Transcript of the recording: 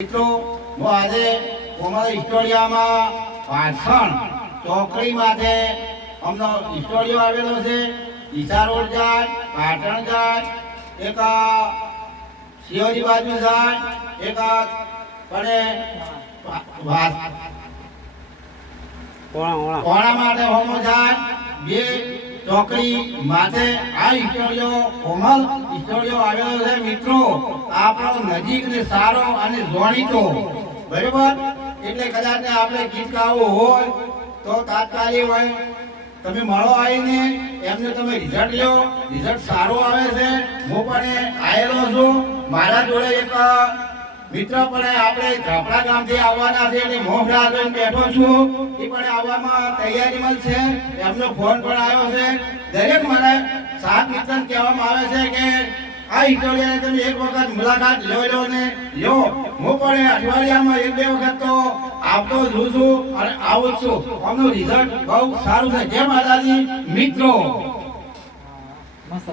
મિત્રો હું આજે અમારા ઇસ્ટોડિયામાં ભાષણ ચોકડી માટે અમનો ઇસ્ટોડિયો આવેલો છે. ઈસા રોડ જાય પાટણ જાય એક શિવજી બાજુ જાય એક અને કોણા માટે હોમો જાય બે ચોકડી માથે આ હિસ્ટોરિયો કોમલ હિસ્ટોરિયો આવેલો છે મિત્રો. આપણો નજીક ને સારો અને જોણીતો. બરોબર? એટલે કદાચ આપણે ગીત ગાવું હોય, તો તાત્કાલિક હોય. તમે મળો આવીને, એમને તમે રિઝલ્ટ લ્યો. રિઝલ્ટ સારું આવે છે. હું પણ આવેલો છું. મારા જોડે એક મિત્ર પણ આપણે ઝાપડા ગામથી આવવાના છે એટલે મોહરા આગળ બેઠો છું. એ પણ આવવામાં તૈયારીમાં છે. એમનો ફોન પણ આવ્યો છે. દરેક મને સાત મિત્ર કહેવામાં આવે છે કે આ ઇટોલિયાને તમે એક વખત મુલાકાત લો લો ને લો. હું પણ અઠવાડિયામાં એક બે વખત તો આવતો જ છું અને આવું છું. અમનું રિઝલ્ટ બહુ સારું છે. જય માતાજી, મિત્રો.